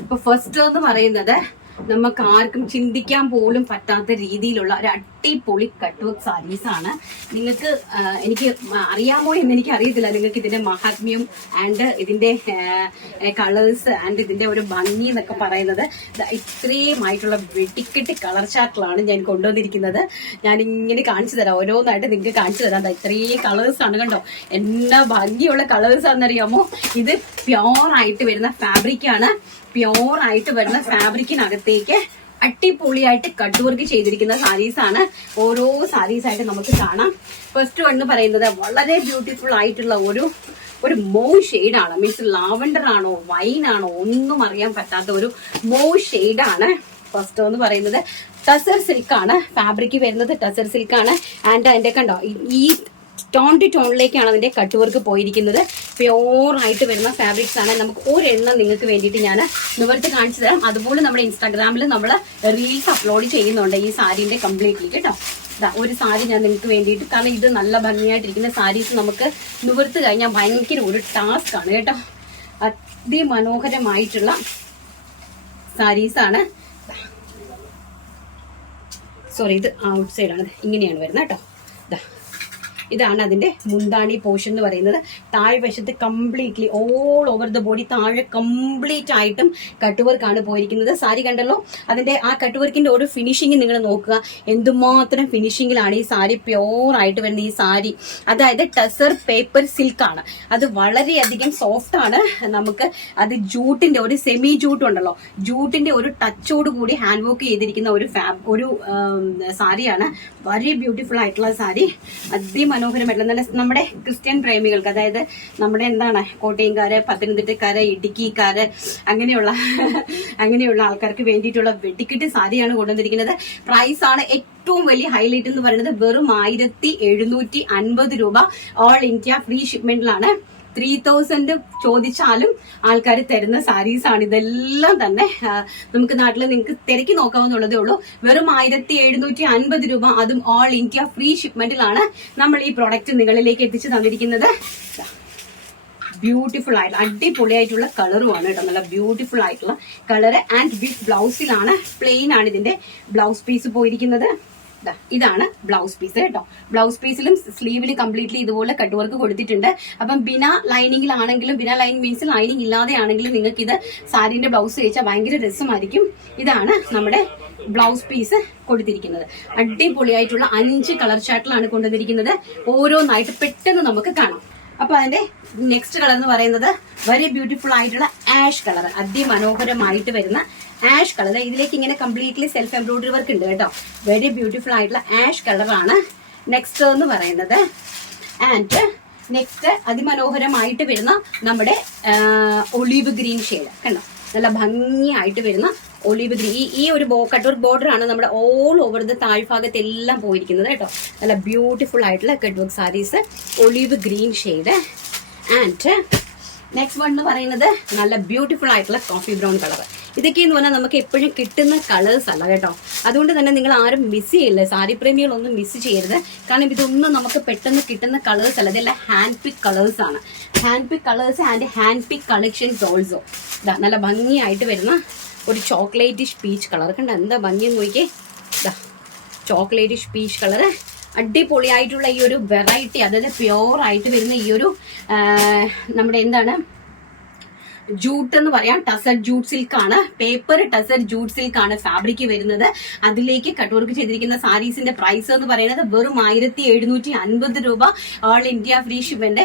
അപ്പൊ ഫസ്റ്റ് എന്ന് പറയുന്നത് നമുക്ക് ആർക്കും ചിന്തിക്കാൻ പോലും പറ്റാത്ത രീതിയിലുള്ള ഒരു അടിപൊളി കട്ട് വർക്ക് സാരീസ് ആണ്. നിങ്ങൾക്ക് എനിക്ക് അറിയാമോ എന്ന് എനിക്ക് അറിയത്തില്ല. നിങ്ങൾക്ക് ഇതിന്റെ മഹാത്മ്യം ആൻഡ് ഇതിന്റെ കളേഴ്സ് ആൻഡ് ഇതിന്റെ ഒരു ഭംഗി എന്നൊക്കെ പറയുന്നത് ഇത്രയുമായിട്ടുള്ള വെടിക്കെട്ട് കളർ ചാർട്ടിലാണ് ഞാൻ കൊണ്ടുവന്നിരിക്കുന്നത്. ഞാൻ ഇങ്ങനെ കാണിച്ചു തരാം, ഓരോന്നായിട്ട് നിങ്ങൾക്ക് കാണിച്ചു തരാം. ഇത്രയും കളേഴ്സ് ആണ്, കണ്ടോ എന്നാ ഭംഗിയുള്ള കളേഴ്സ് ആണെന്നറിയാമോ. ഇത് പ്യോർ ആയിട്ട് വരുന്ന ഫാബ്രിക് ആണ്. പ്യോർ ആയിട്ട് വരുന്ന ഫാബ്രിക്കിനകത്തേക്ക് അടിപൊളിയായിട്ട് കട്ട് വർക്ക് ചെയ്തിരിക്കുന്ന സാരീസ് ആണ്. ഓരോ സാരീസ് ആയിട്ട് നമുക്ക് കാണാം. ഫസ്റ്റ് വൺ എന്ന് പറയുന്നത് വളരെ ബ്യൂട്ടിഫുൾ ആയിട്ടുള്ള ഒരു മോ ഷെയ്ഡാണ്. മീൻസ് ലാവണ്ടർ ആണോ വൈൻ ആണോ ഒന്നും അറിയാൻ പറ്റാത്ത ഒരു മോ ഷെയ്ഡാണ്. ഫസ്റ്റ് എന്ന് പറയുന്നത് ടസർ സിൽക്ക് ആണ്. ഫാബ്രിക് വരുന്നത് ടസർ സിൽക്ക് ആണ്. ആൻഡ് അതിന്റെ കണ്ടോ ഈ ടോൺ ടു ടോണിലേക്കാണ് അതിന്റെ കട്ട് വർക്ക് പോയിരിക്കുന്നത്. പ്യോർ ആയിട്ട് വരുന്ന ഫാബ്രിക്സ് ആണ്. നമുക്ക് ഒരെണ്ണം നിങ്ങൾക്ക് വേണ്ടിയിട്ട് ഞാൻ നിവർത്തി കാണിച്ചു തരാം. അതുപോലെ നമ്മുടെ ഇൻസ്റ്റാഗ്രാമിൽ നമ്മൾ റീൽസ് അപ്ലോഡ് ചെയ്യുന്നുണ്ട് ഈ സാരീന്റെ കംപ്ലീറ്റ്ലി കേട്ടോ. ഒരു സാരി ഞാൻ നിങ്ങൾക്ക് വേണ്ടിയിട്ട്, കാരണം ഇത് നല്ല ഭംഗിയായിട്ടിരിക്കുന്ന സാരീസ് നമുക്ക് നിവർത്ത് കഴിഞ്ഞാൽ ഭയങ്കര ഒരു ടാസ്ക് ആണ് കേട്ടോ. അതിമനോഹരമായിട്ടുള്ള സാരീസ് ആണ്. സോറി, ഇത് ഔട്ട് സൈഡാണ്, ഇങ്ങനെയാണ് വരുന്നത് കേട്ടോ. ഇതാണ് അതിന്റെ മുന്താണി പോർഷൻ എന്ന് പറയുന്നത്. താഴ്വശത്ത് completely all over the body താഴെ കംപ്ലീറ്റ് ആയിട്ടും കട്ട് വർക്ക് ആണ് പോയിരിക്കുന്നത്. സാരി കണ്ടല്ലോ, അതിന്റെ ആ കട്ട് വർക്കിന്റെ ഒരു ഫിനിഷിംഗ് നിങ്ങൾ നോക്കുക. എന്തുമാത്രം ഫിനിഷിംഗിലാണ് ഈ സാരി പ്യോർ ആയിട്ട് വരുന്ന ഈ സാരി. അതായത് ടസർ പേപ്പർ സിൽക്ക് ആണ്. അത് വളരെയധികം സോഫ്റ്റ് ആണ്. നമുക്ക് അത് ജൂട്ടിന്റെ ഒരു സെമി ജൂട്ട് ഉണ്ടല്ലോ, ജൂട്ടിന്റെ ഒരു ടച്ചോട് കൂടി ഹാൻഡ് വർക്ക് ചെയ്തിരിക്കുന്ന ഒരു സാരിയാണ്. വളരെ ബ്യൂട്ടിഫുൾ ആയിട്ടുള്ള സാരി. മനോഹരമായിട്ടുള്ള നമ്മുടെ ക്രിസ്ത്യൻ പ്രേമികൾക്ക്, അതായത് നമ്മുടെ എന്താണ് കോട്ടയംകാര്, പത്തനംതിട്ടക്കാര്, ഇടുക്കിക്കാര് അങ്ങനെയുള്ള ആൾക്കാർക്ക് വേണ്ടിയിട്ടുള്ള വെടിക്കെട്ട് സാരിയാണ് കൊണ്ടുവന്നിരിക്കുന്നത്. പ്രൈസ് ആണ് ഏറ്റവും വലിയ ഹൈലൈറ്റ് എന്ന് പറയുന്നത് വെറും 1750 രൂപ. All India free ഷിപ്മെന്റിലാണ്. 3000 ചോദിച്ചാലും ആൾക്കാർ തരുന്ന സാരീസ് ആണ് ഇതെല്ലാം തന്നെ. നമുക്ക് നാട്ടിൽ നിങ്ങൾക്ക് തിരക്കി നോക്കാവുന്നുള്ളതേ ഉള്ളൂ. വെറും 1750 രൂപ, അതും ഓൾ ഇന്ത്യ ഫ്രീ ഷിപ്മെന്റിലാണ് നമ്മൾ ഈ പ്രോഡക്റ്റ് നിങ്ങളിലേക്ക് എത്തിച്ചു തന്നിരിക്കുന്നത്. ബ്യൂട്ടിഫുൾ ആയിട്ടുള്ള അടിപൊളിയായിട്ടുള്ള കളറുമാണ് കേട്ടോ. നല്ല ബ്യൂട്ടിഫുൾ ആയിട്ടുള്ള കളർ ആൻഡ് വിത്ത് ബ്ലൗസിലാണ്. പ്ലെയിൻ ആണ് ഇതിന്റെ ബ്ലൗസ് പീസ് പോയിരിക്കുന്നത്. ഇതാണ് ബ്ലൗസ് പീസ് കേട്ടോ. ബ്ലൗസ് പീസിലും സ്ലീവിലും കംപ്ലീറ്റ്ലി ഇതുപോലെ കട്ട് വർക്ക് കൊടുത്തിട്ടുണ്ട്. അപ്പം Bina ലൈനിങ്ങിലാണെങ്കിലും, Bina lining means lining ഇല്ലാതെ ആണെങ്കിലും നിങ്ങൾക്ക് ഇത് സാരീന്റെ ബ്ലൗസ് തയ്ച്ചാൽ ഭയങ്കര രസമായിരിക്കും. ഇതാണ് നമ്മുടെ ബ്ലൗസ് പീസ് കൊടുത്തിരിക്കുന്നത്. അടിപൊളിയായിട്ടുള്ള 5 കളർ ചാർട്ടിലാണ് കൊണ്ടുവന്നിരിക്കുന്നത്. ഓരോന്നായിട്ട് പെട്ടെന്ന് നമുക്ക് കാണാം. അപ്പൊ അതിന്റെ നെക്സ്റ്റ് കളർ എന്ന് പറയുന്നത് വെരി ബ്യൂട്ടിഫുൾ ആയിട്ടുള്ള ആഷ് കളർ. അതിമനോഹരമായിട്ട് വരുന്ന ആഷ് കളർ. ഇതിലേക്ക് ഇങ്ങനെ കംപ്ലീറ്റ്ലി സെൽഫ് എംബ്രോയിഡറി വർക്ക് ഉണ്ട് കേട്ടോ. വെരി ബ്യൂട്ടിഫുൾ ആയിട്ടുള്ള ആഷ് കളറാണ് നെക്സ്റ്റ് എന്ന് പറയുന്നത്. ആൻഡ് നെക്സ്റ്റ് അതിമനോഹരമായിട്ട് വരുന്ന നമ്മുടെ ഒലീവ് ഗ്രീൻ ഷെയ്ഡ് കണ്ടോ. നല്ല ഭംഗിയായിട്ട് വരുന്ന ഒലീവ് ഗ്രീൻ. ഈ ഒരു കട്ട് വർക്ക് ബോർഡർ ആണ് നമ്മുടെ ഓൾ ഓവർ ദ താഴ്ഭാഗത്ത് എല്ലാം പോയിരിക്കുന്നത് കേട്ടോ. നല്ല ബ്യൂട്ടിഫുൾ ആയിട്ടുള്ള cut work saris, olive green shade. And next one എന്ന് പറയുന്നത് നല്ല ബ്യൂട്ടിഫുൾ ആയിട്ടുള്ള കോഫി ബ്രൗൺ കളർ. ഇതൊക്കെ എന്ന് പറഞ്ഞാൽ നമുക്ക് എപ്പോഴും കിട്ടുന്ന കളേഴ്സ് അല്ല കേട്ടോ. അതുകൊണ്ട് തന്നെ നിങ്ങൾ ആരും മിസ് ചെയ്യില്ല, സാരി പ്രേമികളൊന്നും മിസ് ചെയ്യരുത്. കാരണം ഇതൊന്നും നമുക്ക് പെട്ടെന്ന് കിട്ടുന്ന കളേഴ്സ് അല്ല. ഇതെല്ലാം ഹാൻഡ് പിക്ക് കളേഴ്സ് ആണ്. Hand pick colours and hand pick collections also. ഇതാ നല്ല ഭംഗിയായിട്ട് വരുന്ന ഒരു ചോക്ലേറ്റിഷ് പീച്ച് കളർ. കണ്ട എന്താ ഭംഗിയെന്ന് നോക്കിയേ. ഇതാ ചോക്ലേറ്റിഷ് പീച്ച് കളർ. അടിപൊളിയായിട്ടുള്ള ഈ ഒരു വെറൈറ്റി, അതായത് പ്യോർ ആയിട്ട് വരുന്ന ഈ ഒരു നമ്മുടെ എന്താണ് ജൂട്ട് എന്ന് പറയാം. ടസർ ജൂട്ട് സിൽക്ക് ആണ്. പേപ്പർ ടസർ ജൂട്ട് സിൽക്ക് ആണ് ഫാബ്രിക് വരുന്നത്. അതിലേക്ക് കട്ട് വർക്ക് ചെയ്തിരിക്കുന്ന സാരീസിന്റെ പ്രൈസ് എന്ന് പറയുന്നത് വെറും 1750 രൂപ. All India free shipment.